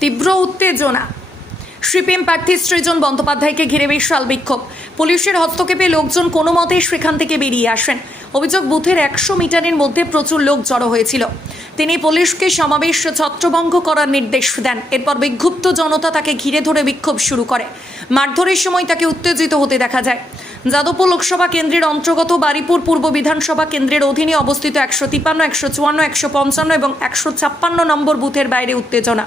তীব্র উত্তেজনা। সিপিএম প্রার্থী সৃজন বন্দ্যোপাধ্যায়কে ঘিরে বিশাল বিক্ষোভ। পুলিশের হস্তক্ষেপে লোকজন কোনো মতে সেখান থেকে বেরিয়ে আসেন। অভিযোগ বুথের একশো মিটারের মধ্যে প্রচুর লোক জড়ো হয়েছিল। তিনি পুলিশকে সমাবেশ ছত্রভঙ্গ করার নির্দেশ দেন। এরপর বিক্ষুব্ধ জনতা তাকে ঘিরে ধরে বিক্ষোভ শুরু করে। মারধরের সময় তাকে উত্তেজিত হতে দেখা যায়। যাদবপুর লোকসভা কেন্দ্রের অন্তর্গত বারিপুর পূর্ব বিধানসভা কেন্দ্রের অধীনে অবস্থিত একশো তিপ্পান্ন, একশো চুয়ান্ন, একশো পঞ্চান্ন এবং একশো ছাপ্পান্ন নম্বর বুথের বাইরে উত্তেজনা।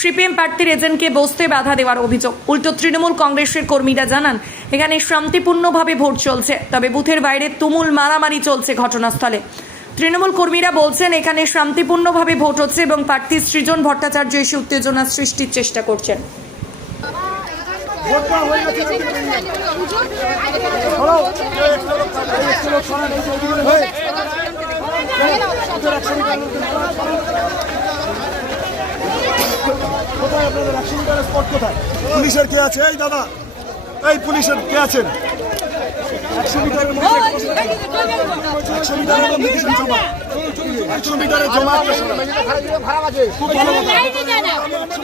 সিপিএম প্রার্থীর এজেন্টকে বসতে বাধা দেওয়ার অভিযোগ। উল্টো তৃণমূল কংগ্রেসের কর্মীরা জানান, এখানে শান্তিপূর্ণভাবে ভোট চলছে, তবে বুথের বাইরে তুমুল মারামারি চলছে ঘটনাস্থলে। তৃণমূল কর্মীরা বলছেন, এখানে শান্তিপূর্ণভাবে ভোট হচ্ছে এবং প্রার্থী সৃজন ভট্টাচার্য এসে উত্তেজনা সৃষ্টির চেষ্টা করছেন। আপনাদের একশো মিটারের স্পট কোথায় পুলিশের কে আছে এই দাদা এই পুলিশের কে আছেন একশো মিটারের মধ্যে একশো মিটারের মধ্যে কিছু জমা একশো মিটারের জমা খুব ভালো কথা